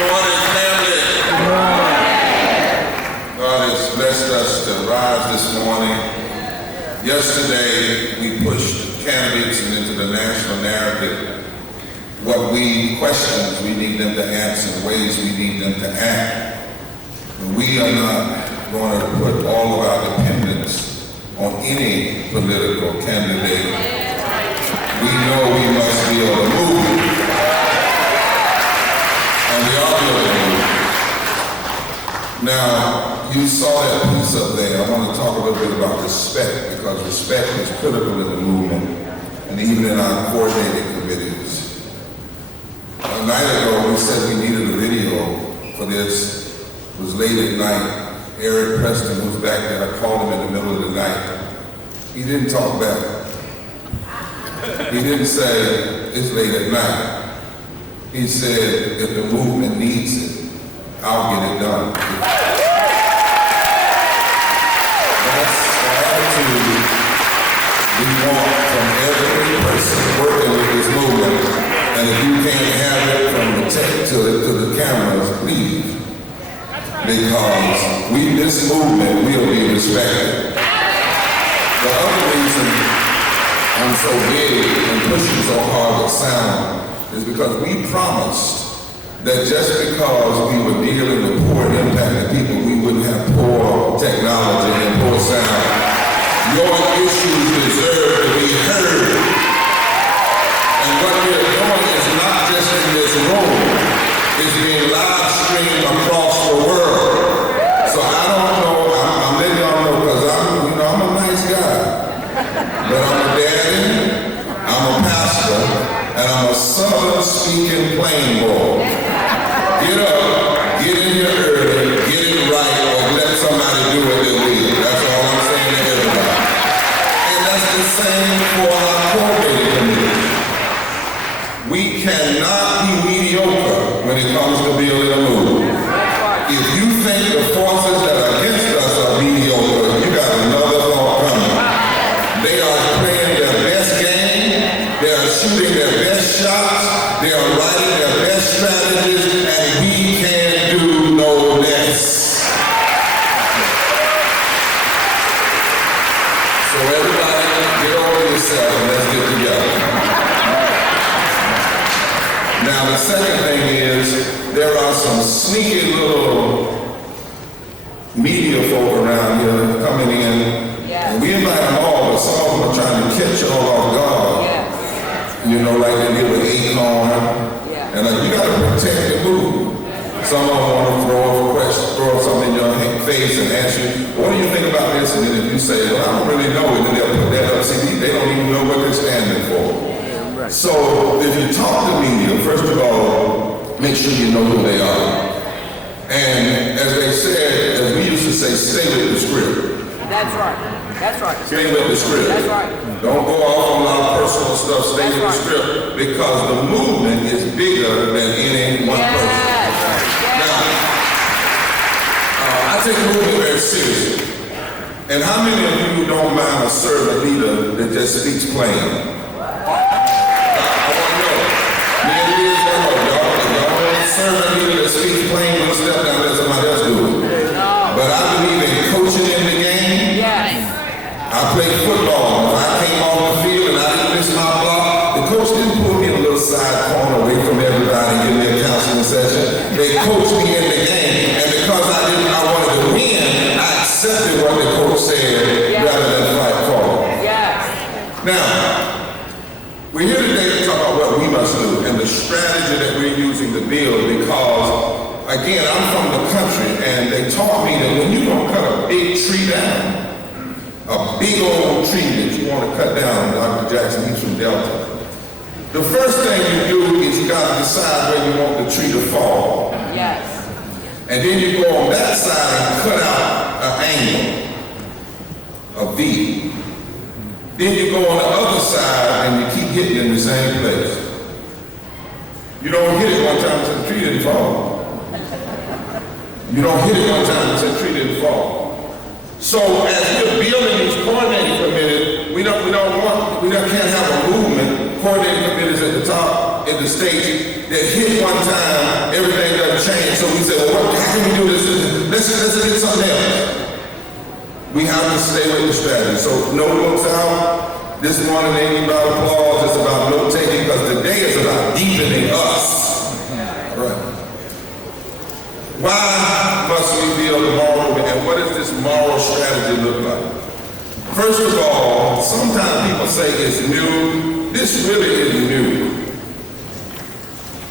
morning, family. God has blessed us to rise this morning. Yesterday, we pushed candidates into the national narrative. What we questions, we need them to answer, ways we need them to act. We are not going to put all of our dependence on any political candidate. We know we must be able to move. And we are able to move. Now, you saw that piece up there. I want to talk a little bit about respect, because respect is critical in the movement and even in our coordinating committees. A night ago, we said we needed a video for this. It was late at night. Eric Preston, who's back there, I called him in the middle of the night. He didn't talk back. He didn't say, it's late at night. He said, if the movement needs it, I'll get it done. That's the attitude we want from every person working with this movement. And if you can't have it from the tape to the cameras, leave. Because this movement will be respected. The other reason I'm so big and pushing so hard with sound is because we promised that just because we were dealing with poor and impacted people, we wouldn't have poor technology and poor sound. Your issues deserve to be heard. And what we're doing is not just in this room, it's being live streamed across the world. So I don't know, I'm letting y'all know, because I'm a nice guy. But I'm a daddy, I'm a pastor, and I'm a Southern-speaking plain boy. Get up, get in here early, get it right, or let somebody do what they will. That's all I'm saying to everybody. And that's the same for our coordinating committee. We cannot be mediocre when it comes to building a movement. If you think the forces that are against us are mediocre, you got another thought coming. They are playing their best game, they are shooting their best shots, they are writing their best strategies, and we can do no less. So everybody, get over yourself and let's get together. Now the second thing is, there are some sneaky little media folk around here coming in. And we invite them all, but some of them are trying to catch y'all off guard. You know, like they did with Acorn. And you got to protect the movement. Some of them want to throw something in your face and ask you, what do you think about this? And then if you say, well, I don't really know it, then they'll put that up. See, they don't even know what they're standing for. So if you talk to media, first of all, make sure you know who they are. And as they said, as we used to say, stay with the script. That's right. That's right. Stay with the script. That's right. Don't go off on a lot of personal stuff. Stay with the script, because the movement is bigger than any one person. Now, I take the movement very seriously. And how many of you don't mind a servant leader that just speaks plain? Servant leader that speaks plain, don't step down, let somebody else do it. But I believe in coaching in the game. I played football. If I came on the field and I didn't miss my block, the coach didn't pull me in a little side corner away from everybody and give me a counseling session. They coached me in the game, and because I wanted to win, I accepted what the coach said rather than fight for it. Now, we're here today to talk about what we must do and the strategy that we're using to build, because, again, I'm from the country, and they taught me that when you're going to cut a big tree down, a big old tree that you want to cut down, Dr. Jackson, he's from Delta, the first thing you do is you got to decide where you want the tree to fall. And then you go on that side and cut out an angle, a V. Then you go on the other side and you keep hitting in the same place. You don't hit it one time until the tree didn't fall. You don't hit it one time until the tree didn't fall. So as we're building these coordinating committees, we can't have a movement, coordinating committees at the top, in the state, that hit one time, everything doesn't so we say, well, how can we do this? Let's get something else. We have to stay with the strategy. So notebooks out. This morning ain't about applause, it's about note taking, because today is about deepening us. All right. Why must we build a moral movement, and what does this moral strategy look like? First of all, sometimes people say it's new. This really is new.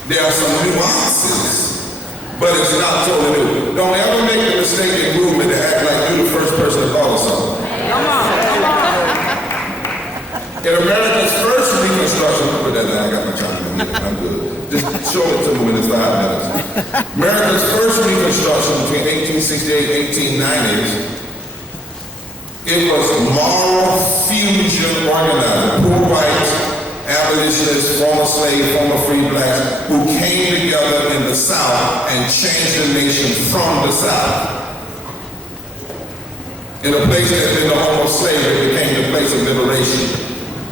There are some nuances, but it's not totally new. Don't ever make the mistake in movement to act like you're the first person to thought of something. Come on. In America's first Reconstruction, put that down, I got my chocolate, I'm good. Just show it to me when it's 5 minutes. America's first Reconstruction between 1868 and 1890s, it was moral fusion organizing, poor whites, abolitionists, former slaves, former free blacks, who came together in the South and changed the nation from the South. In a place that had been the home of slavery, it became the place of liberation.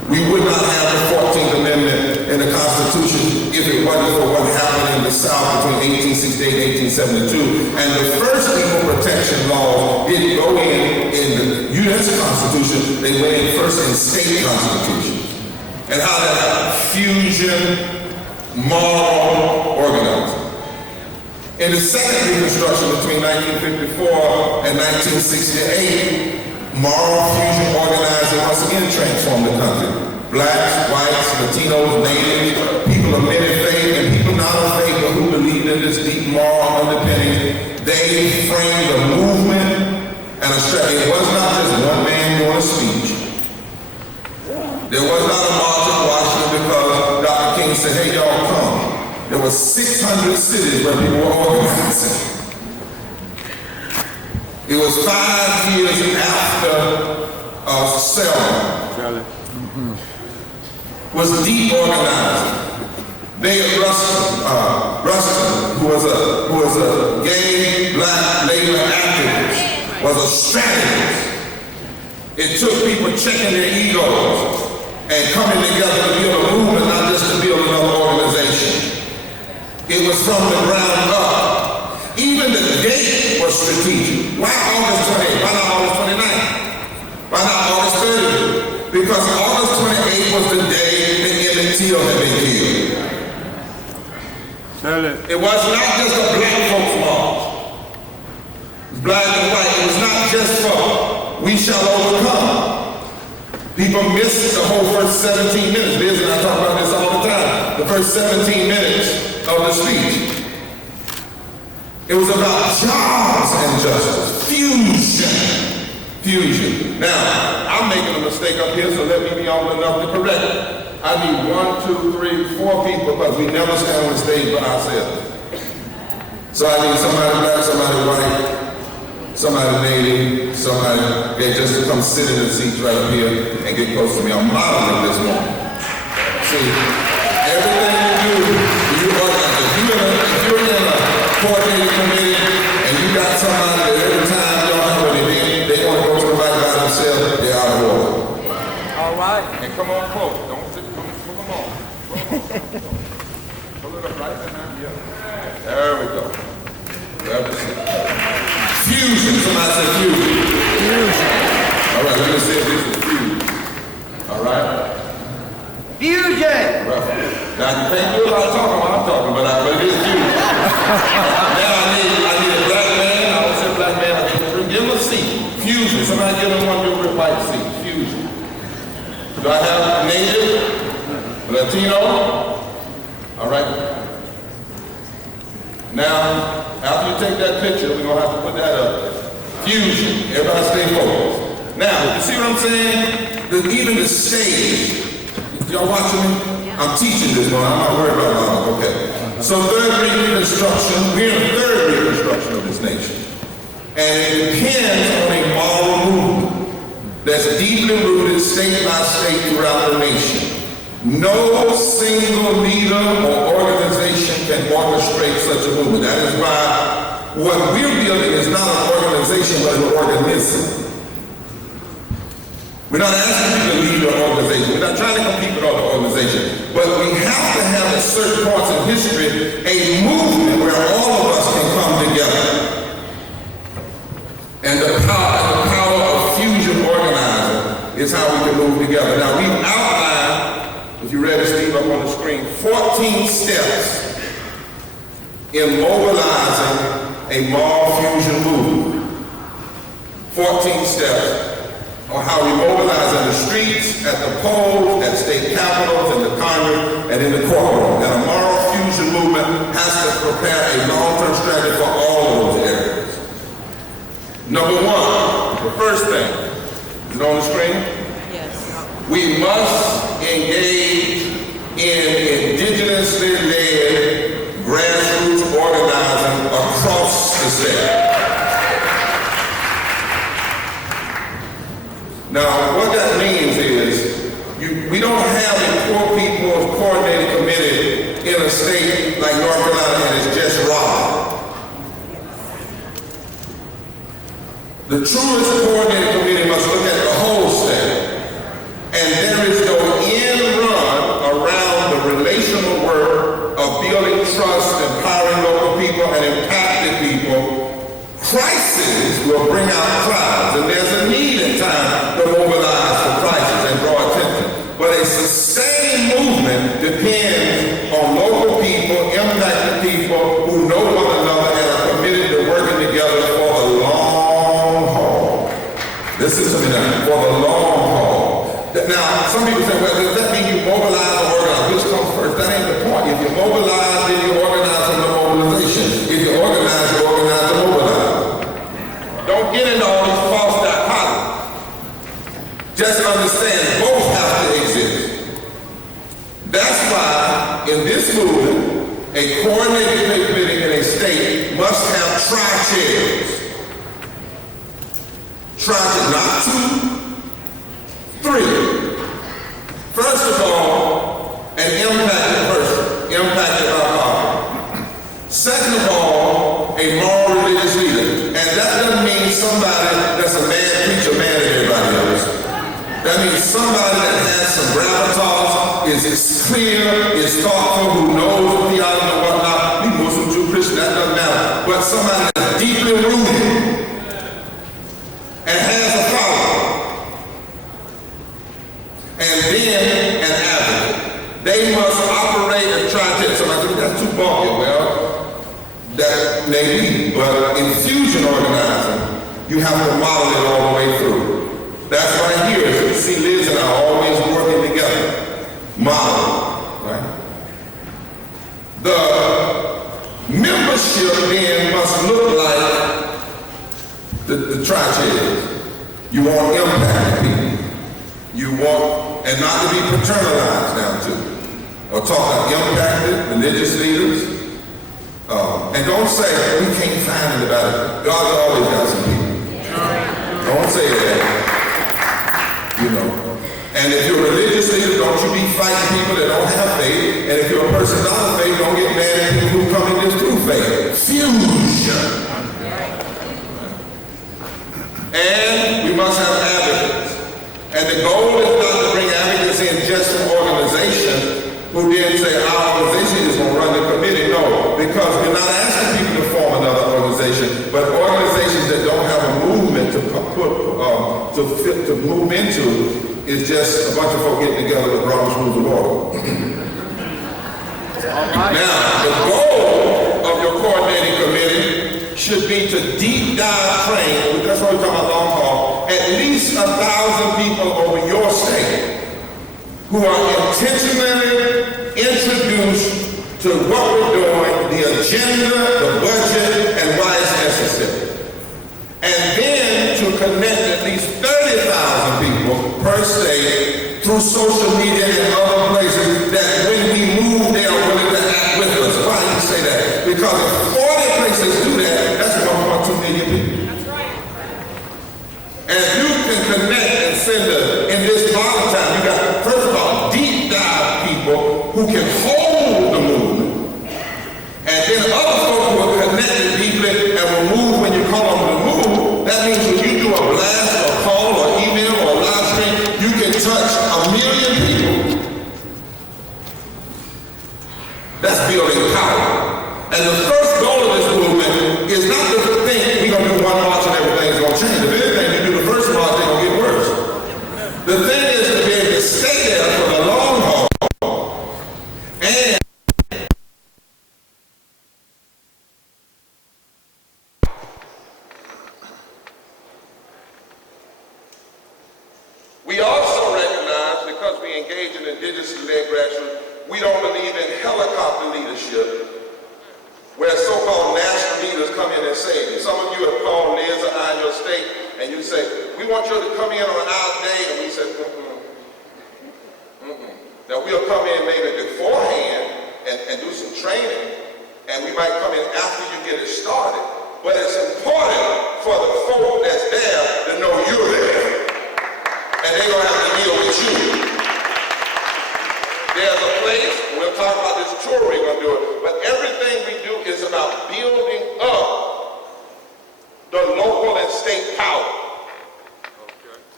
We would not have the 14th Amendment in the Constitution if it wasn't for what happened in the South between 1868 and 1872. And the first equal protection law didn't go in the U.S. Constitution, they went in first in state constitutions. And how that happened? Fusion, moral organizing. In the second Reconstruction between 1954 and 1968, moral fusion organizing once again transformed the country. Blacks, whites, Latinos, natives, people of many faiths, and people not of faith but who believed in this deep moral underpinning. They framed a movement and a strategy. It was not just one man doing a speech. There was not a march in Washington because Dr. King said, hey, y'all come. There were 600 cities where people were organizing. It was 5 years after Selma was deorganized. Bayard Rustin, who was a gay black labor activist, was a strategist. It took people checking their egos and coming together to build a movement, not just to build another organization. It was from the ground up. Even the date was strategic. Why August 28th? Why not August 29th? Why not August 30th? Because August 28th was the day that Emmett Till had been killed. It was not just a black folks march. It was black and white. It was not just for we shall overcome. People missed the whole first 17 minutes. Liz and I talk about this all the time. The first 17 minutes of the speech. It was about jobs and justice. Fusion. Now, I'm making a mistake up here, so let me be humble enough to correct it. I need 1, 2, 3, 4 people, because we never stand on the stage by ourselves. So I need somebody black, somebody white, somebody native, somebody that just to come sit in the seats right up here and get close to me. I'm modeling this morning. See, everything you do, organize. If you're in a coordinating committee and you got somebody that every time y'all have an event, they want to go to the right by themselves, they're out of order. All right. And come on close. Don't sit, come on. Pull it up right behind you. There we go. Fusion. Somebody said fusion. All right, let me say this is fusion. All right? Fusion. Now you can't do a lot of talking while I'm talking, but it is fusion. Now I need a black man. I don't say black man. I need give him a seat. Fusion. Somebody give him one real white seat. Fusion. Do I have native? Latino? All right. Now, after you take that picture, we're going to have to put that up. Fusion. Everybody stay focused. Now, you see what I'm saying? Even the stage. Y'all watching me? I'm teaching this one. I'm not worried about it. Okay. So third reconstruction, we're in the third reconstruction of this nation. And it depends on a moral movement that's deeply rooted state by state throughout the nation. No single leader or organization can orchestrate such a movement. That is why what we're building is not an organization, but an organism. We're not asking you to lead your organization. We're not trying to compete with other organizations. But we have to have at certain points in history a movement where all of us can come in mobilizing a moral fusion movement. 14 steps on how we mobilize in the streets, at the polls, at state capitals, in the Congress, and in the courtroom. And a moral fusion movement has to prepare a long-term strategy for all of those areas. Number one, the first thing, is it on the screen? Yes. We must engage in indigenously led grassroots organizing across the state. Now, what that means is we don't have a poor people's coordinated committee in a state like North Carolina and it's just Raleigh. The truest coordinated committee must look at the whole state. And there is no end run around the relational work of building trust, empowering local people, and impacting people. Crisis will bring out crowds, and there's a need at times to mobilize for crisis and draw attention. But a sustained movement depends on local people, impacted people who know one another and are committed to working together for the long haul. Listen to me now, for the long haul. Now, some people say, well, does that mean you mobilize or organize? Which comes first? That ain't the point. If you mobilize, then you organize from the mobilization. If you organize to mobilize. Don't get into all these false dichotomies. Just understand both have to exist. That's why in this movement, a coordinated committee in a state must have tri-chairs. Tri-chairs, not 2, 3. First of all, an impacted person, impacted by poverty. Second of all, a moral religious leader. And that doesn't mean somebody that's a mad preacher mad at everybody else. That means somebody that has some gravitas, is clear, is thoughtful, who knows theology and whatnot. Be Muslim, Jew, Christian, that doesn't matter. But somebody that's deeply rooted and has a following. And then an advocate. They must operate and try to tell somebody, that's too bulky. Well, that may be, but in fusion organizing, you have to model it all the way through. That's right here. So you see Liz and I always working together. Model, right? The membership then must look like the tri-chairs. You want impact people. You want, and not to be paternalized now too. Or talk about impacted religious leaders. And don't say, we can't find anybody. God's always got some people. Don't say that. You know. And if you're a religious leader, don't you be fighting people that don't have faith. And if you're a person not of faith, don't get mad at people who come in this through faith. Fusion. And we must have advocates. And the goal is not to bring advocates in just from organizations who then say our organization is going to run the committee. No, because we're not asking people to form another organization, but organizations that don't have a movement to move into is just a bunch of folk getting together with Robert's Rules of Order. Now, the goal of your coordinating committee should be to deep dive train, that's what we're talking about long haul, at least 1,000 people over your state who are intentionally introduced to what we're doing, the agenda, the budget, and why it's necessary. And then to connect at least 30,000 people per state through social media and other places that when we move, they are willing to act with us. Why do you say that? Because if 40 places do that, that's 1.2 million people. That's right. And if you can connect and send in this modern time, you got, first of all, deep dive people who can hold the movement. And then other folks who are connected deeply and will move when you call them to move. That means when you do a blast or call or email or live stream, you can touch 1 million people. That's building power. And the first goal of this movement is not to think we're going to do one march and everything's going to change. If anything, you do the first march, they're going to get worse. indigenous-led grassroots. We don't believe in helicopter leadership, where so-called national leaders come in and say, some of you have called Liz or I in your state, and you say, we want you to come in on our day, and we say, Now we'll come in maybe beforehand and do some training, and we might come in after you get it started. But it's important for the folk that's there to know you're there, and they're gonna have to deal with you. There's a place, we'll talk about this tour we're gonna do it, but everything we do is about building up the local and state power.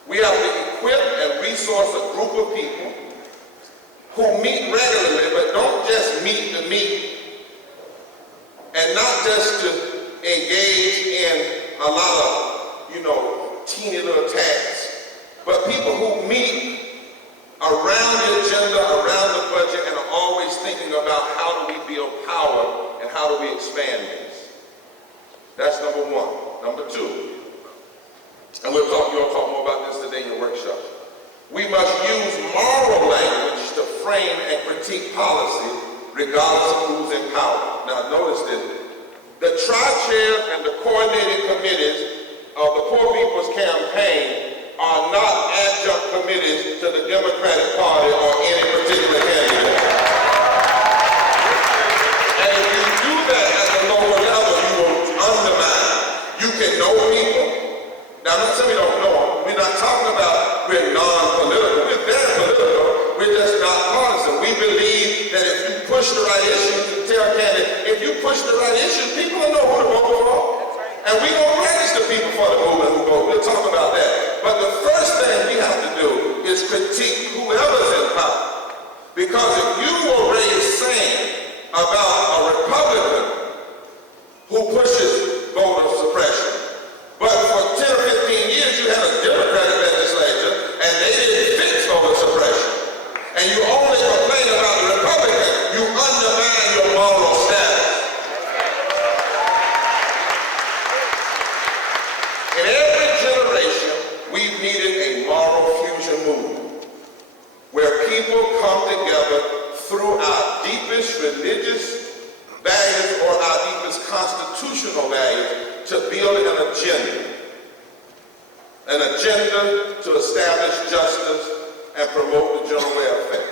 We have to equip and resource a group of people who meet regularly, but don't just meet to meet, and not just to engage in a lot of, teeny little tasks, but people who meet around the agenda, around the budget, and are always thinking about how do we build power and how do we expand this. That's number one. Number two, and you'll talk more about this today in your workshop. We must use moral language to frame and critique policy regardless of who's in power. Now notice this. The tri-chairs and the coordinating committees of the Poor People's Campaign are not adjunct committees to the Democratic Party or any particular candidate. And if you do that at the local level, you will undermine. You can know people. Now, I'm not saying we don't know them. We're not talking about we're non-political. We're very political. We're just not partisan. We believe that if you push the right issues, you tell a candidate, if you push the right issues, people will know who to vote for. And we don't register people for the movement who vote. We'll talk about that. But the first thing we have to do is critique whoever's in power. Because if you were raised sane about a Republican who pushes voter suppression, but for 10 or 15 years you had a Democratic legislature and they didn't fix voter suppression, and you only complain about the Republican, you undermine your moral status. In every generation, we've needed a moral fusion movement where people come together through our deepest religious values or our deepest constitutional values to build an agenda to establish justice and promote the general welfare.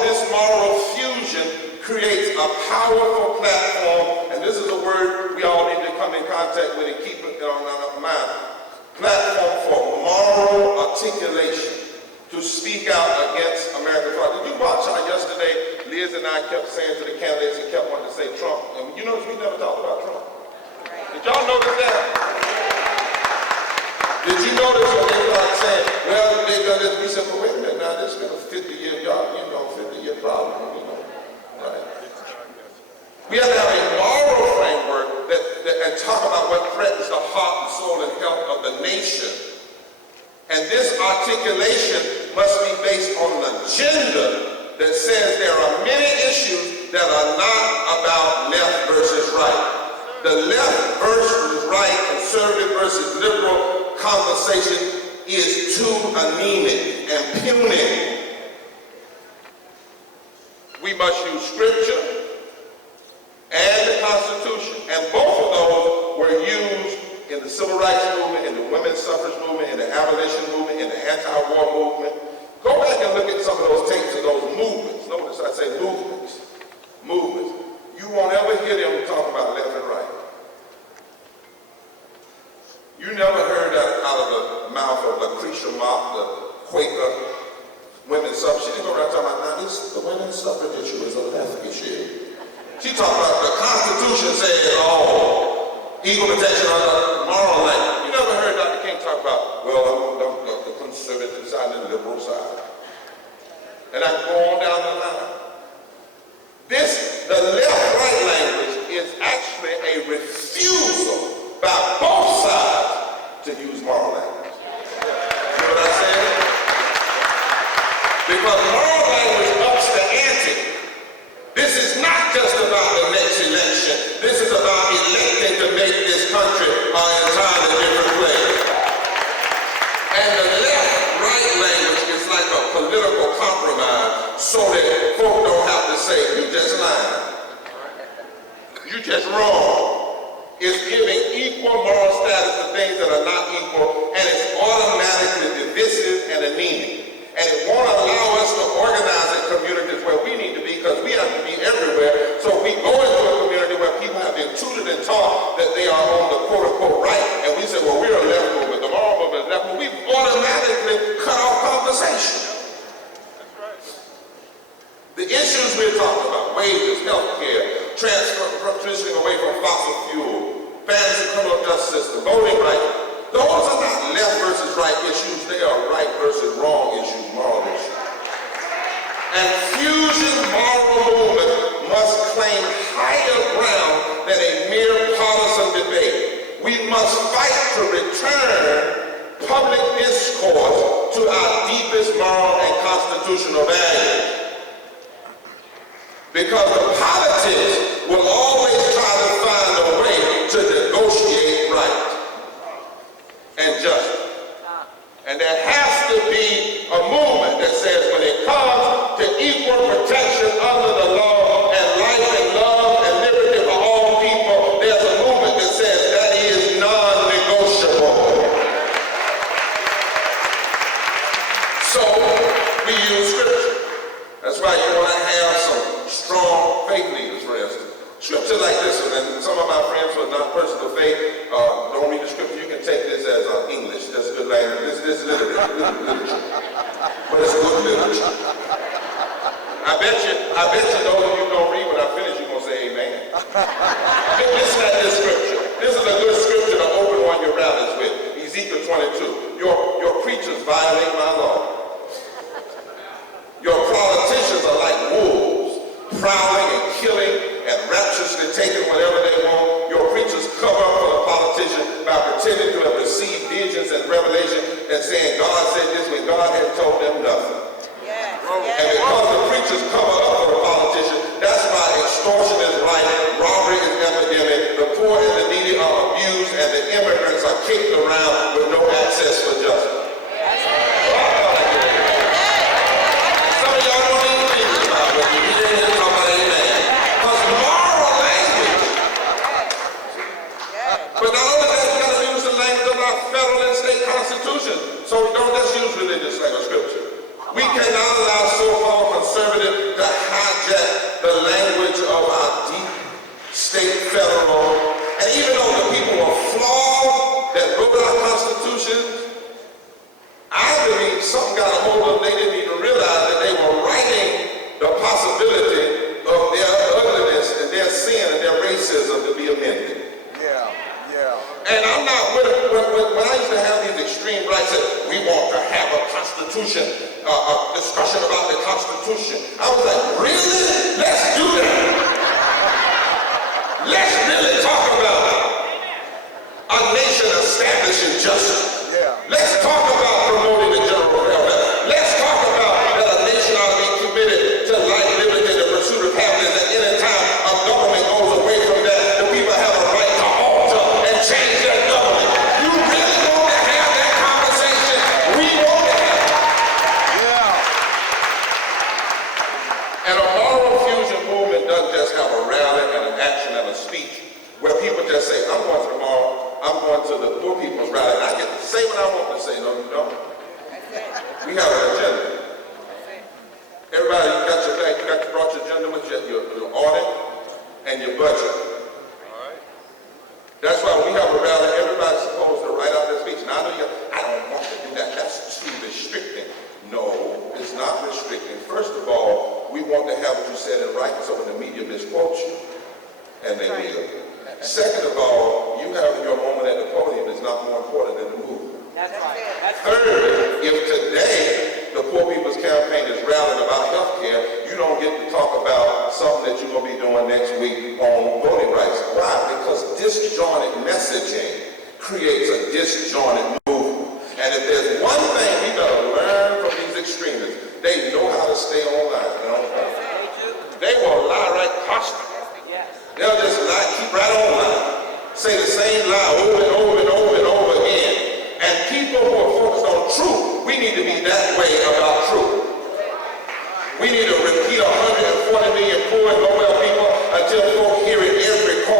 This moral fusion creates a powerful platform, and this is a word we all need to come in contact with and keep it on our mind. Platform for moral articulation to speak out against American fraud. Did you watch how yesterday Liz and I kept saying to the candidates and kept wanting to say Trump? And you notice we never talked about Trump. Did y'all notice that? Did you notice when they started saying, well, they've done this? We said, well, wait a minute now, this has been a 50-year job, 50-year problem, right? We have to have a moral framework and talk about what threatens the heart and soul and health of the nation. And this articulation must be based on an agenda that says there are many issues that are not about left versus right. The left versus right, conservative versus liberal conversation is too anemic and puny. We must use scripture and the Constitution, and both of those were used in the civil rights movement, in the women's suffrage movement, in the abolition movement, in the anti-war movement. Go back and look at some of those tapes of those movements. Notice I say movements. Movements. You won't ever hear them talk about left and right. You never heard that out of the mouth of Lucretia Mott, the Quaker women's suffrage. She didn't go around talking about, now this, the women's suffrage issue is a left issue. She talked about the Constitution saying all, equal protection on the moral language. You never heard Dr. King talk about, well, I'm on the conservative side and the liberal side. And I can go on down the line. The left-right language is actually a refusal by both sides to use moral language. You know what I'm saying? Because moral language ups the ante. This is not just about the next election. This is about electing to make this country an entirely different place. And the left-right language is like a political compromise. You're just wrong. It's giving equal moral status to things that are not equal, and it's automatically divisive and anemic. And it won't allow us to organize in communities where we need to be, because we have to be everywhere. So we go into a community where people have been tutored and taught that they are on the quote-unquote right, and we say, well, we're a left movement, the moral movement is left movement. We've automatically cut off conversation. The issues we're talking about, wages, health care, transitioning away from fossil fuel, fairness in criminal justice system, voting rights, those are not left versus right issues, they are right versus wrong issues, moral issues. And fusion moral movement must claim higher ground than a mere partisan debate. We must fight to return public discourse to our deepest moral and constitutional values. Because the politics will always try to find a way to negotiate right and justice. And there has to be a movement that says when it comes to equal protection under the law and life and love and liberty for all people, there's a movement that says that is non-negotiable. So we use scripture. That's why you want to have some strong faith leaders, for instance. Scripture like this one, and some of my friends who are not personal faith don't read the scripture. You can take this as English. That's good language. This is literature. But it's good literature. I bet you those of you who don't read when I finish, you're going to say amen. Listen at this scripture. This is a good scripture to open one of your rallies with. Ezekiel 22. Your preachers violate my law. Your politicians are like wolves, prowling and killing and rapturously taking whatever they want. Your preachers cover up for the politician by pretending to have received visions and revelation and saying God said this when God had told them nothing. And because the preachers cover up for the politician, that's why extortion is right, robbery is epidemic, the poor and the needy are abused, and the immigrants are kicked around with no access for justice. But not only that, we got to use the language of our federal and state constitution. So we don't just use religious language scripture. We cannot allow so-called conservative to hijack the language of our deep state, federal, and even though the people were flawed that wrote our constitution, I believe something got a hold of them. They didn't even realize that they were writing the possibility of their ugliness and their sin and their racism to be amended. And I'm not with it. When I used to have these extreme rights that we want to have a constitution, a discussion about the Constitution, I was like, really? Let's do that. Let's really talk about a nation establishing justice. Let's talk about promoting the general welfare. Let's talk about that a nation ought to be committed to life, liberty, and the pursuit of happiness. At any time a government goes away from that, the people have a right to alter and change that government. You really want to have that conversation? We want to have it. And a moral fusion movement doesn't just have a rally and an action and a speech where people just say, I'm going to the mall, I'm going to the poor people's rally, and I get to say what I want to say. No, you don't. We have an agenda. Everybody, you got your thing, you brought your agenda with your audit and your budget. That's why when we have a rally, everybody's supposed to write out their speech. Now I don't want to do that. That's too restricting. No, it's not restricting. First of all, we want to have what you said in writing so when the media misquotes you, and they will. Second of all, you having your moment at the podium is not more important than the movement. That's right. Third, if today the Poor People's Campaign is rallying about health care, you don't get to talk about something that you're going to be doing next week on voting rights. Why? Because disjointed messaging creates a disjointed movement. And if there's one thing we got to learn from these extremists, they know how to stay online. They will lie right constantly. They'll just lie, keep right on lying. Say the same lie over and over and over and over again. And people who are focused on truth, we need to be that way about truth. We need to repeat 140 million poor and low-wealth people until folk hear it every corner.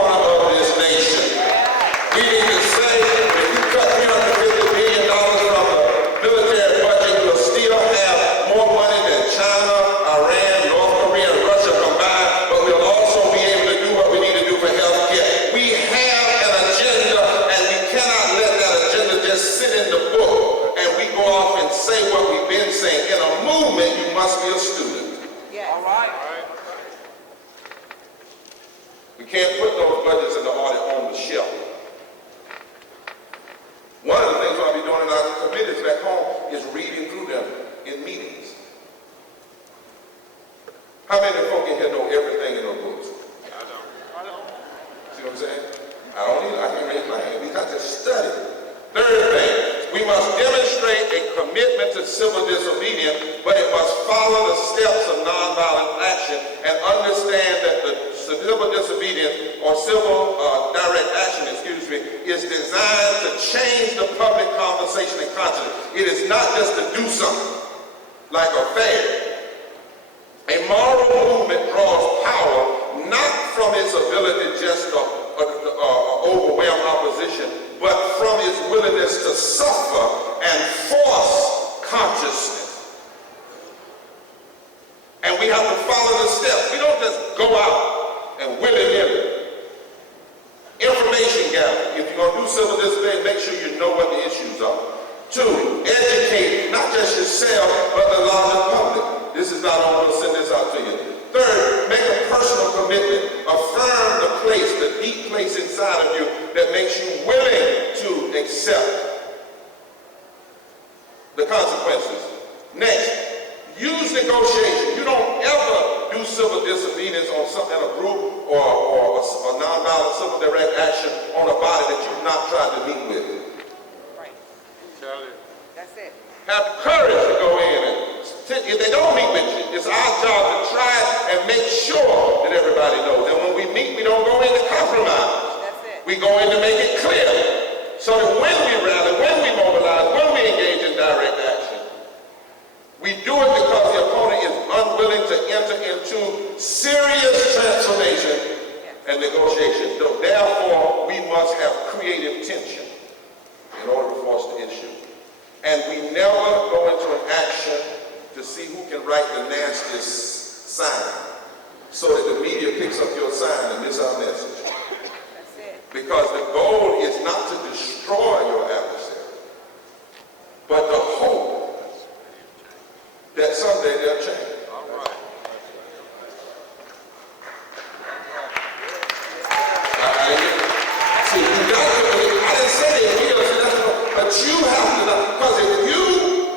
See what I'm saying? I can raise my hand. We got to study. Third thing, we must demonstrate a commitment to civil disobedience, but it must follow the steps of nonviolent action and understand that the civil disobedience or civil direct action, is designed to change the public conversation and consciousness. It is not just to do something like a fair. A moral movement draws power not from its ability just to overwhelm opposition, but from its willingness to suffer and force consciousness. And we have to follow the steps. We don't just go out and willy-nilly. Information gather. If you're going to do civil disobedience, make sure you know what the issues are. 2, educate not just yourself, but the larger public. This is not all. I'm going to send this out to you. 3rd, make a personal commitment. Affirm the place, the deep place inside of you that makes you willing to accept the consequences. Next, use negotiation. You don't ever do civil disobedience on something in a group or a nonviolent civil direct action on a body that you've not tried to meet with. Right. That's it. Have courage to go in and if they don't meet with you, it's our job to try and make sure that everybody knows. And when we meet, we don't go in to compromise. That's it. We go in to make it clear so that when we rally, when we mobilize, when we engage in direct action, we do it because the opponent is unwilling to enter into serious transformation and negotiation. So therefore, we must have creative tension in order to force the issue. And we never go into an action to see who can write the nastiest sign so that the media picks up your sign and miss our message. That's it. Because the goal is not to destroy your adversary, but to hope that someday they'll change. All right. See, you got to, I didn't say they will, but you have to, because if you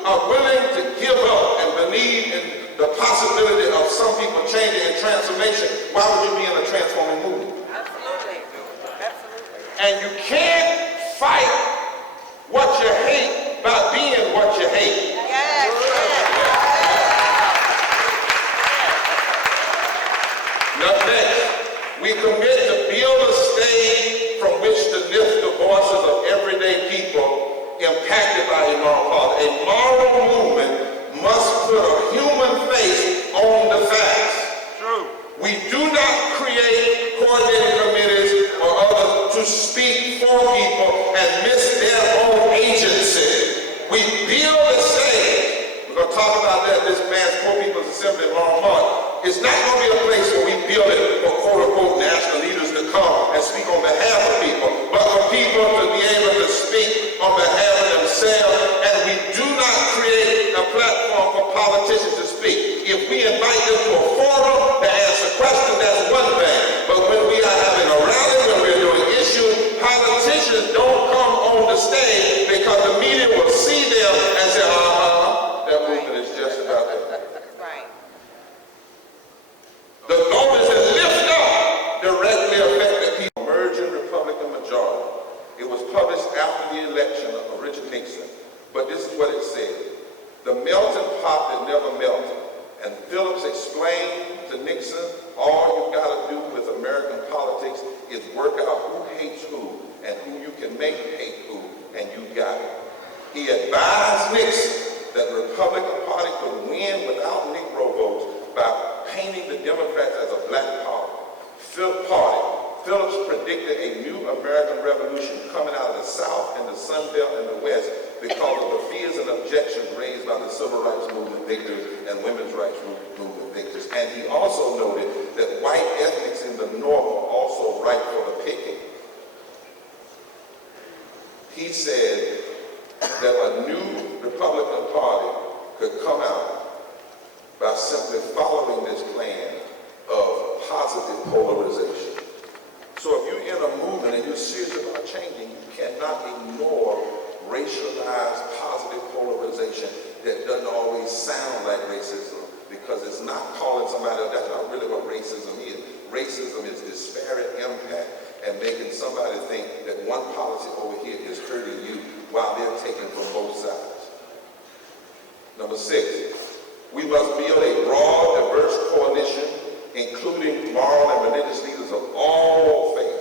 are willing to give up and believe in the possibility of some people changing and transformation, why would you be in a transforming movement? Absolutely. Absolutely. And you can't fight what you hate by being what you hate. Yes. Now next, we commit to build a stage from which to lift the voices of everyday people impacted by immoral policy. A moral movement must put a human face on the facts. True. We do not create coordinating committees or others to speak for people and miss their own agency. We build a stage. We're going to talk about that in this man's Poor People's Assembly in Long March. It's not going to be a place where we build it for quote-unquote national leaders to come and speak on behalf of people, but for people to be able to speak on behalf of themselves, and we do not create a platform for politicians to speak. If we invite them to a forum to answer questions, that's one thing, but when we are having a rally, when we're doing issues, politicians don't come on the stage because the media will see them and say, that movement is just about that. Right. The goal is to lift up directly affected people. Emerging Republican majority. It was published after the election of Richard Nixon, but this is what it said. The melting pot that never melted. And Phillips explained to Nixon, all you got to do with American politics is work out who hates who and who you can make hate who, and you got it. He advised Nixon that the Republican Party could win without Negro votes by painting the Democrats as a black party. Phillips predicted a new American revolution coming out of the South and the Sun Belt and the West because of the fears and objections raised by the civil rights movement victors and women's rights movement victors. And he also noted that white ethnics in the North were also ripe for the picking. He said that a new Republican Party could come out by simply following this plan of positive polarization. So if you're in a movement and you're serious about changing, you cannot ignore racialized positive polarization that doesn't always sound like racism, because it's not calling somebody, that's not really what racism is. Racism is disparate impact, and making somebody think that one policy over here is hurting you while they're taking from both sides. Number 6, we must build a broad, diverse coalition, including moral and religious leaders of all faith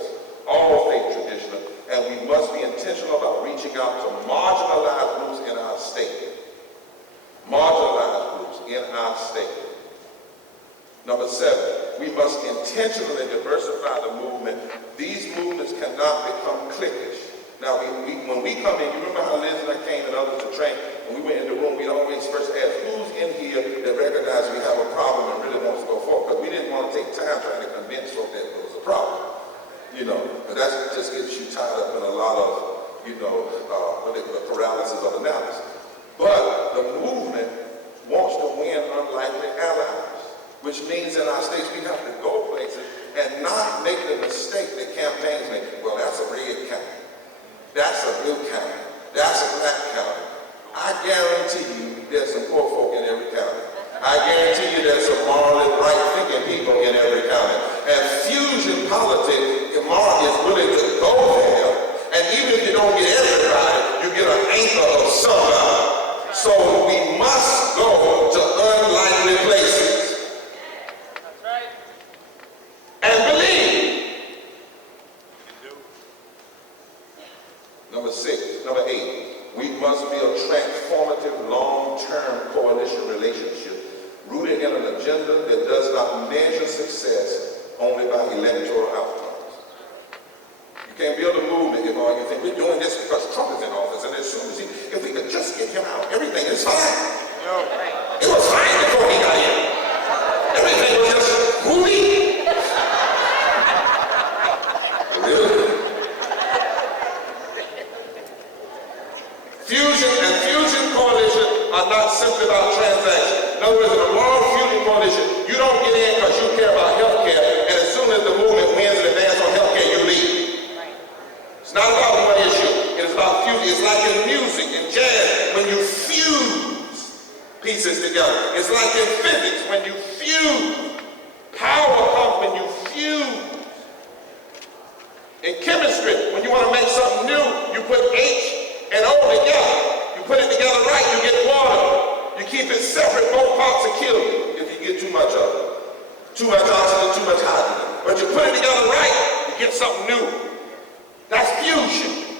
traditions, and we must be intentional about reaching out to marginalized groups in our state. Marginalized groups in our state. Number 7, we must intentionally diversify the movement. These movements cannot become cliquish. Now, when we come in, you remember how Liz and I came and others to train, when we went in the room, we'd always first ask, who's in here that recognizes we have a problem and really wants to go forward? Because we didn't want to take time trying to convince folks that it was a problem. You know, but that just gets you tied up in a lot of, paralysis of analysis. But the movement wants to win unlikely allies, which means in our states we have to go places and not make the mistake that campaigns make. Well, that's a red county. That's a blue county. That's a black county. I guarantee you there's some poor folk in every county. I guarantee you there's some morally right-thinking people in every county. And fusion politics, Mark is willing to go there, and even if you don't get everybody, you get an anchor of somebody. So we must go to unlikely places. That's right. And believe. Number 8, we must build transformative long-term coalition relationships rooted in an agenda that does not measure success only by electoral outcomes. You can't build a movement if all you think we're doing this because Trump is in office, and as soon as if we could just get him out, everything is fine. No. It was fine before he got in. Everything was just moving. Really? Fusion coalition are not simply about transactions. In other words, in a moral fusion coalition, you don't get in because you care about health care, and as soon as the movement wins and advances on health care, you leave. It's not about one issue. It is about fusion. It's like in music, in jazz, when you fuse pieces together. It's like in physics, when you fuse. Power comes when you fuse. In chemistry, when you want to make something new, you put H and O together. You put it together right, you get water. You keep it separate, both parts will kill you if you get too much of it. Too much oxygen, too much hydrogen. But you put it together right, you get something new. That's fusion.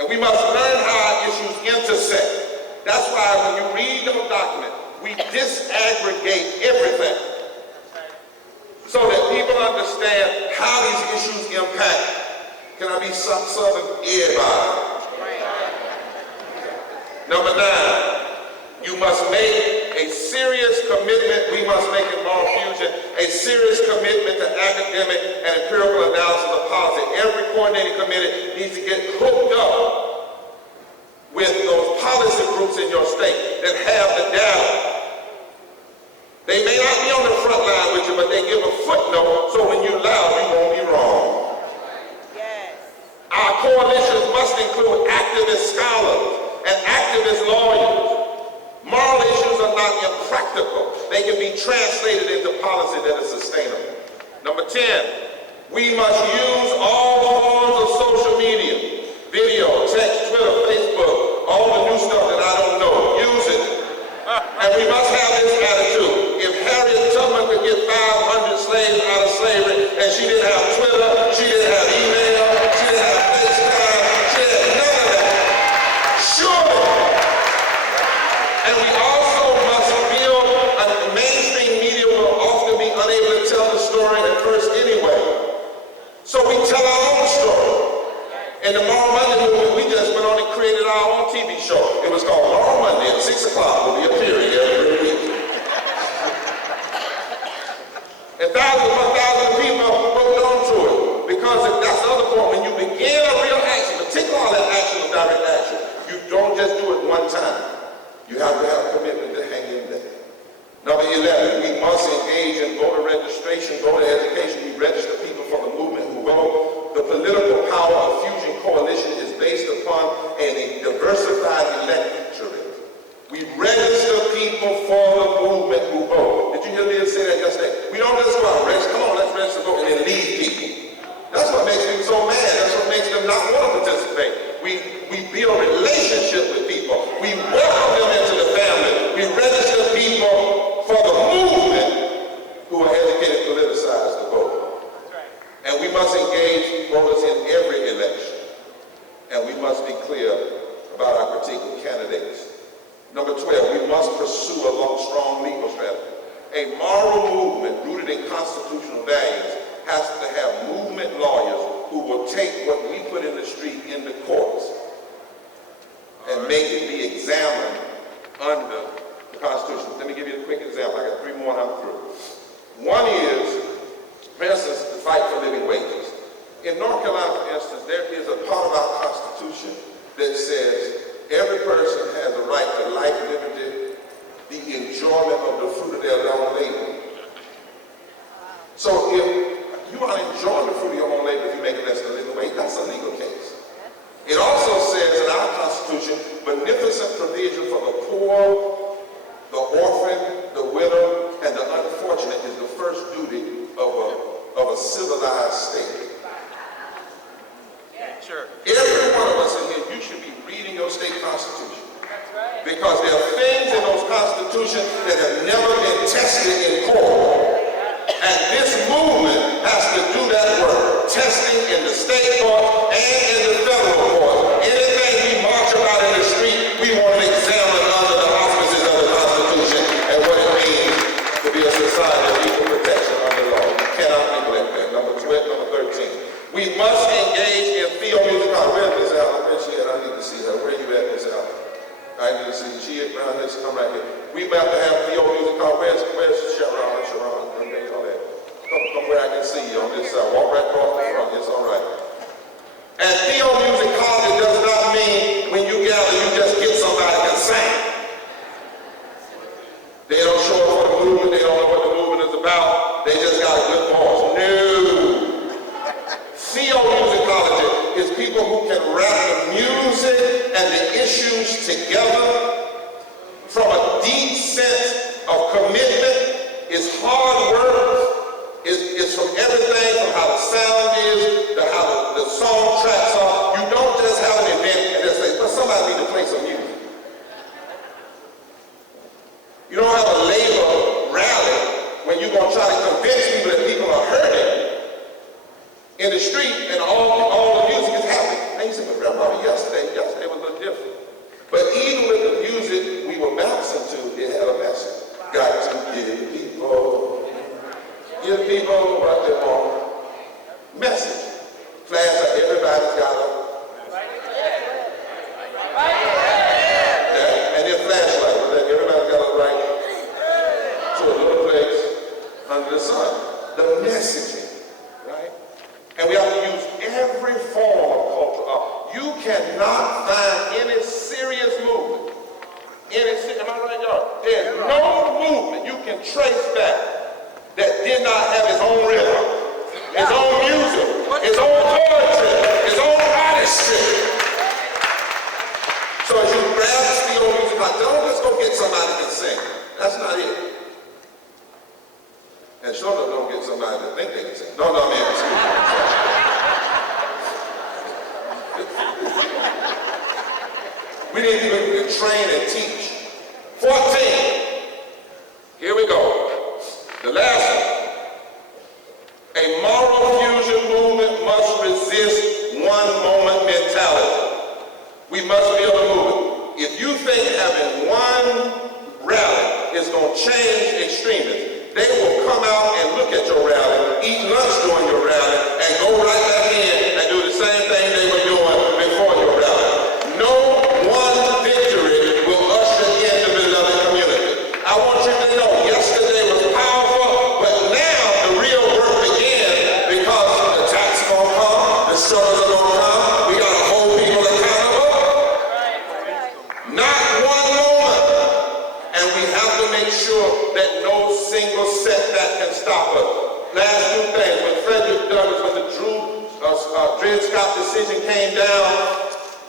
And we must learn how our issues intersect. That's why when you read the document, we disaggregate everything so that people understand how these issues impact. Can I be southern? Everybody. Number 9, you must make a serious commitment. We must make in moral fusion a serious commitment to academic and empirical analysis of policy. Every coordinating committee needs to get hooked up with those policy groups in your state that have the data. They may not be on the front line with you, but they give a footnote so when you're loud, you won't be wrong. Yes. Our coalitions must include activist scholars and activist lawyers. Moral issues are not impractical. They can be translated into policy that is sustainable. Number 10, we must use all forms of social media, video, text, Twitter, Facebook, all the new stuff that I don't know. Use it. And we must have this attitude. If Harriet Tubman could get 500 slaves out of slavery and she didn't have Twitter, she didn't have email, she didn't have FaceTime, she had none of that. Surely. And we also must build a mainstream media will often be unable to tell the story at first anyway. So we tell our own story. In the Moral Monday movement, we just went on and created our own TV show. It was called Moral Monday at 6 o'clock. Will be appearing every week. And thousands upon thousands of people hooked on to it. Because that's the other point. When you begin a real action, particularly all that action of direct action, you don't just do it one time. You have to have a commitment to hang in there. Number 11, we must engage in voter registration, voter education. We register people for the movement who vote. The political power of Fusion Coalition is based upon a diversified electorate. We register people for the movement who vote. Did you hear Leah say that yesterday? We don't just go out and register. Come on, let's register, vote, and then leave people. not want to participate. We build relationship with people. We welcome them into the family. We register people for the movement who are educated, politicized to vote. And we must engage voters in every election. And we must be clear about our critique of candidates. Number 12, we must pursue a strong legal strategy. A moral movement rooted in constitutional values has to have movement lawyers who will take what we put in the street into courts and make it be examined under the Constitution. Let me give you a quick example. I got 3 more and I'm through. One is, for instance, the fight for living wages. In North Carolina, for instance, there is a part of our Constitution that says every person has a right to life, liberty, the enjoyment of the fruit of their own labor. So if you are enjoying the fruit of your own labor if you make it less than living wage, that's a legal case. It also says in our Constitution, beneficent provision for the poor, the orphan, the widow, and the unfortunate is the first duty of a civilized state. Sure. Every one of us in here, you should be reading your state constitution. That's right. Because there are things in those constitutions that have never been tested in court. And this movement has to do that work. Testing in the state court and in the federal court. Anything we march about in the street, we want to examine under the auspices of the Constitution and what it means to be a society of equal protection under law. You cannot neglect that. Number 12, number 13. We must engage in field music. Where's Miss Allen? Where's she at? I need to see her. Where you at, Miss Allen? I need to see her. She is around here. She come right here. We about to have field music. Where's Sharon? Sharon, all that. Come where I can see you on this side. Walk right across the front. It's all right. And field music college does not mean when you gather, you just get somebody to sing. They don't show up for the movement. They don't know what the movement is about. They just got a good voice. No. CO musicology is people who can wrap the music and the issues together from a deep sense of commitment. It's hard work. It's from everything from how the sound is to how the song tracks are. You don't just have an event and just say, well, somebody need to play some music. You don't have a labor rally when you're going to try to convince people that people are hurting in the street and all the music is happening. And you said, but Reverend, yesterday was a little different. But even with the music we were bouncing to, it had a message. Got to give people what they want. Message. Flash up, everybody's got a and then flashlight. Everybody's got a right to a little place under the sun. The messaging, right? And we have to use every form of cultural art. You cannot find any serious movement. Am I right, y'all? There's no movement you can trace back that did not have its own rhythm, its own music, its own poetry, its own artistry. So as you grab the steel music, don't just go get somebody to sing. That's not it. And sure enough, don't get somebody to think they can sing. No, man, excuse me. We need people who can train and teach. 14. Here we go. The last one. A moral fusion movement must resist one moment mentality. We must build a movement. If you think having one rally is going to change extremists, they will come out and look at your rally, eat lunch during your rally, and go right back in and do the same thing they were doing before your rally. No one victory will usher in the beloved community. I want you to know yesterday was powerful, but now the real work begins because the attacks are going to come, the struggles are going to come, we got to hold people accountable. Not one moment. And we have to make sure that no single setback can stop us. Last two things, when Frederick Douglass, when the Dred Scott decision came down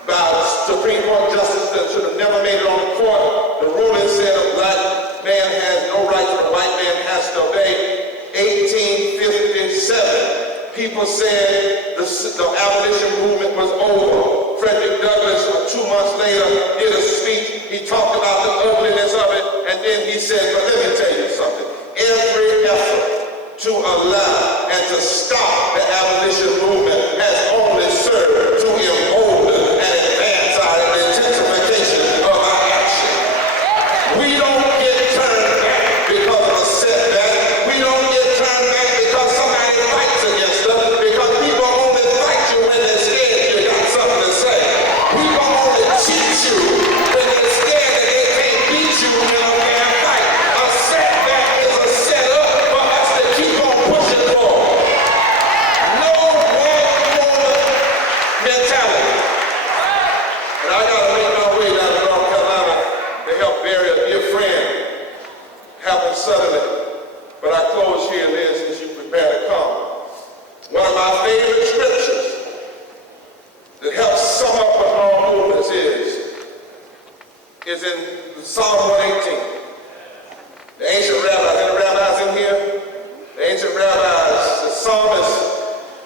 by Supreme Court justice that should have never made it on the court, the ruling said a black man has no rights, but a white man has to obey. 1857, people said the abolition movement was over. Frederick Douglass, 2 months later, did a speech. He talked about the ugliness of it, and then he said, but let me tell you something. Every effort to allow and to stop the abolition movement has only served to embolden and advance our intensification of our action. We don't get turned back because of a setback. We don't get turned back because somebody fights against us, because people only fight you when they're scared you got something to say. People only cheat you when they're scared that they can't beat you in a fair fight. A setback is a setup for us to keep on pushing forward. No war mentality. And I gotta make my way down to North Carolina to help bury a dear friend. Happened suddenly. But I close here, Liz, as you prepare to come. One of my favorite scriptures that helps sum up what all movements is in Psalm 118. The ancient rabbis, any rabbis in here? The ancient rabbis, the psalmist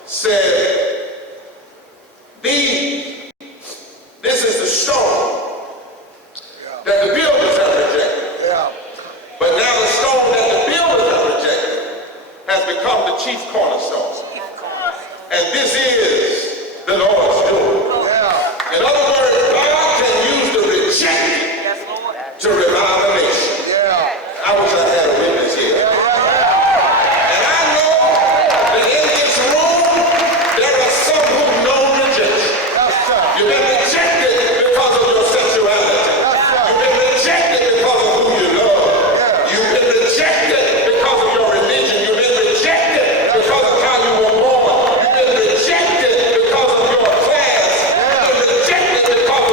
said, this is the stone that the builders have rejected. But now the stone that the builders have rejected has become the chief cornerstone. And this is the Lord's doing. In other words, God can use the rejected to revive a nation. I wish I had a witness here. And I know that in this room, there are some who've known rejection. You've been rejected because of your sexuality. You've been rejected because of who you love. You've been rejected because of your religion. You've been rejected because of how you were born. You've been rejected because of your class. You've been rejected because of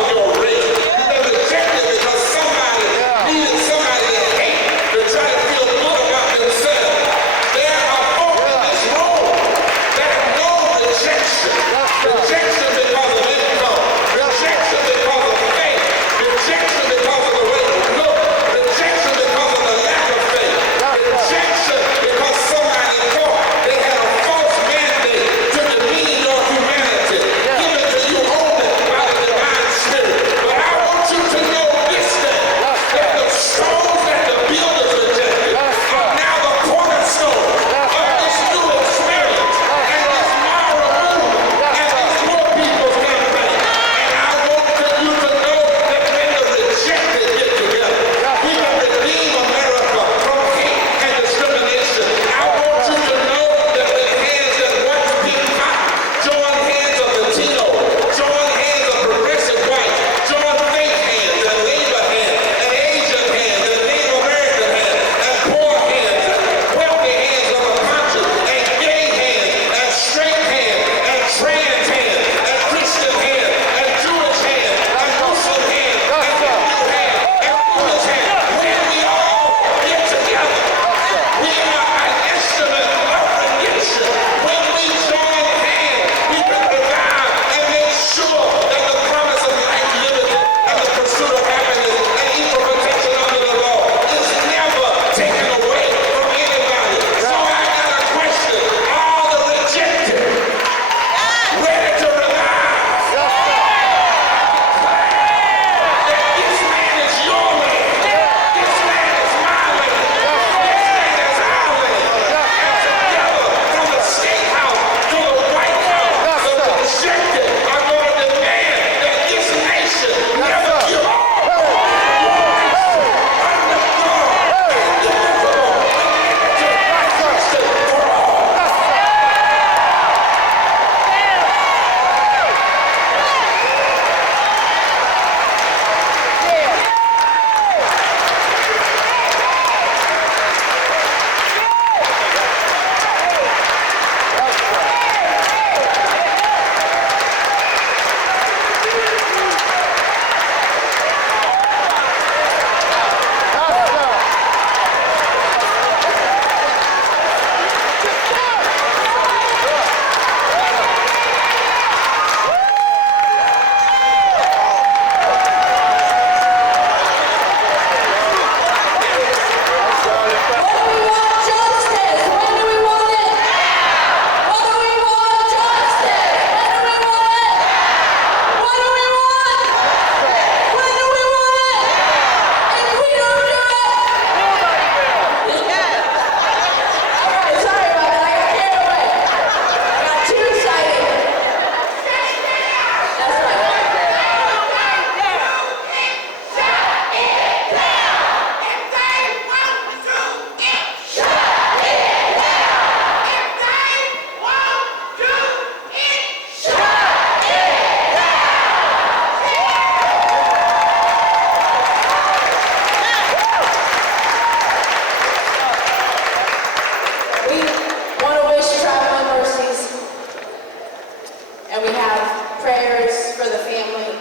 And we have prayers for the family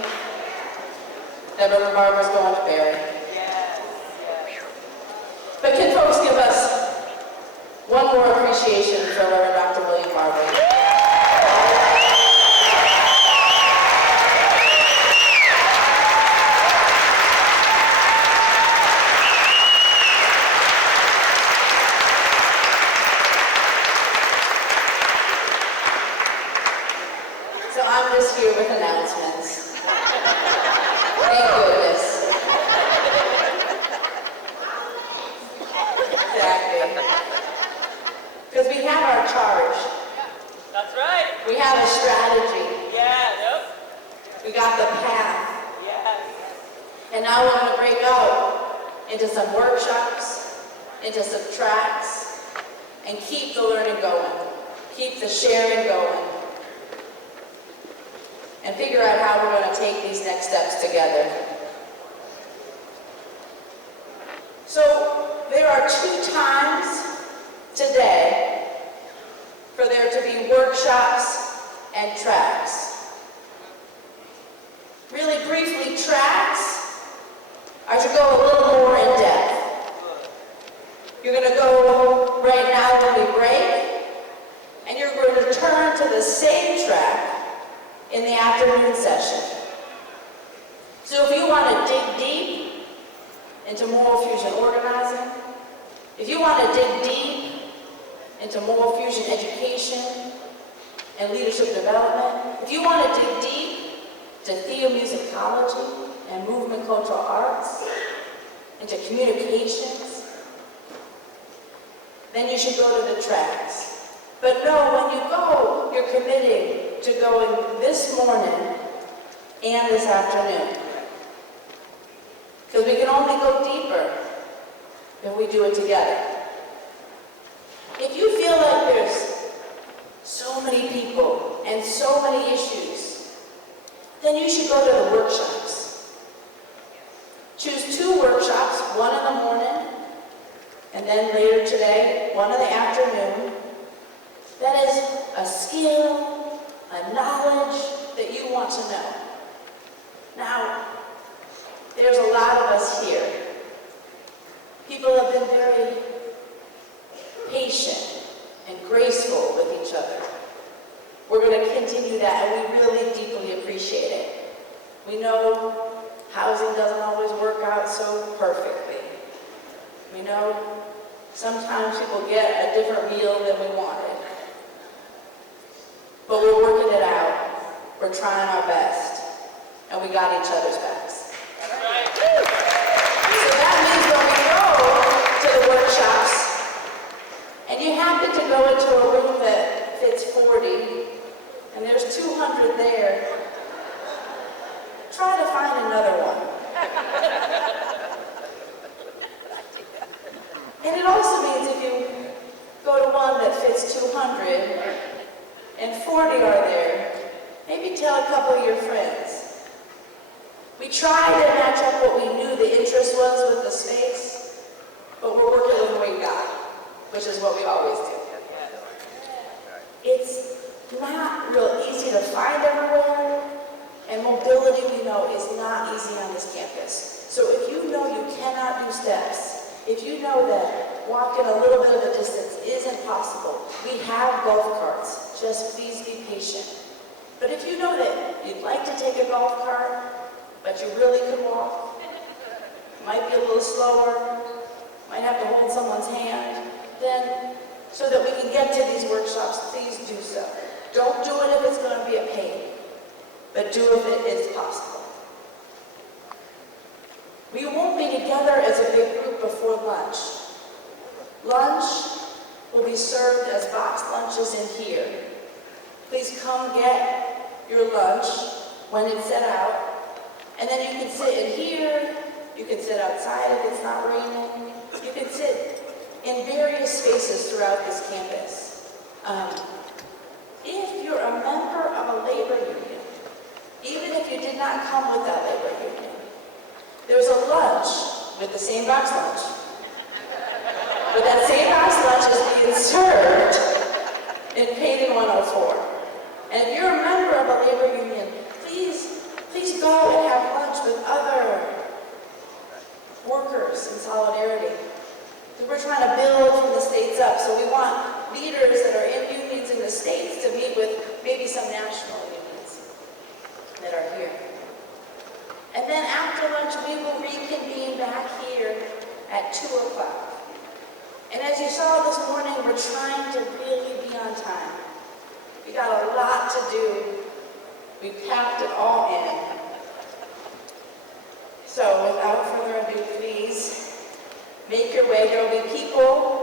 that Reverend Barber is going to bury. But can folks give us one more appreciation for Reverend Dr. William Barber? So I'm just here with announcements. Thank goodness. Exactly. Because we have our charge. That's right. We have a strategy. Yeah, yep. We got the path. Yes. And now we're going to break out into some workshops, into some tracks, and keep the learning going. Keep the sharing going. And figure out how we're going to take these next steps together. So there are 2 times today for there to be workshops and tracks. Really briefly, tracks are to go a little more in depth. You're going to go right now when we break, and you're going to return to the same track in the afternoon session. So if you want to dig deep into moral fusion organizing, if you want to dig deep into moral fusion education and leadership development, if you want to dig deep to theomusicology and movement cultural arts, into communications, then you should go to the tracks. But no, when you go, you're committing to going this morning and this afternoon. Because we can only go deeper if we do it together. If you feel like there's so many people and so many issues, then you should go to the workshops. Choose 2 workshops, one in the morning, and then later today, one in the afternoon. That is a skill, a knowledge that you want to know. Now, there's a lot of us here. People have been very patient and graceful with each other. We're going to continue that, and we really deeply appreciate it. We know housing doesn't always work out so perfectly. We know sometimes people get a different meal than we wanted. But we're working it out. We're trying our best. And we got each other's backs. Right. So that means when we go to the workshops, and you happen to go into a room that fits 40, and there's 200 there, try to find another one. And it also means if you go to one that fits 200, and 40 are there, maybe tell a couple of your friends. We tried to match up what we knew the interest was with the space, but we're working with what we got, which is what we always do. It's not real easy to find everywhere, and mobility, we know, is not easy on this campus. So if you know you cannot do steps, if you know that walking a little bit of a distance isn't possible, we have golf carts. Just please be patient. But if you know that you'd like to take a golf cart, but you really could walk, might be a little slower, might have to hold someone's hand, then so that we can get to these workshops, please do so. Don't do it if it's going to be a pain, but do it if it is possible. We won't be together as a big group before lunch. Lunch will be served as boxed lunches in here. Please come get your lunch when it's set out, and then you can sit in here, you can sit outside if it's not raining, you can sit in various spaces throughout this campus. If you're a member of a labor union, even if you did not come with that labor union, there's a lunch with the same box lunch. But that same box lunch is being served in Payton 104. And if you're a member of go and have lunch with other workers in solidarity. Because we're trying to build from the states up, so we want leaders that are in unions in the states to meet with maybe some national unions that are here. And then after lunch, we will reconvene back here at 2 o'clock. And as you saw this morning, we're trying to really be on time. We got a lot to do. We packed it all in. So without further ado, please make your way. There will be people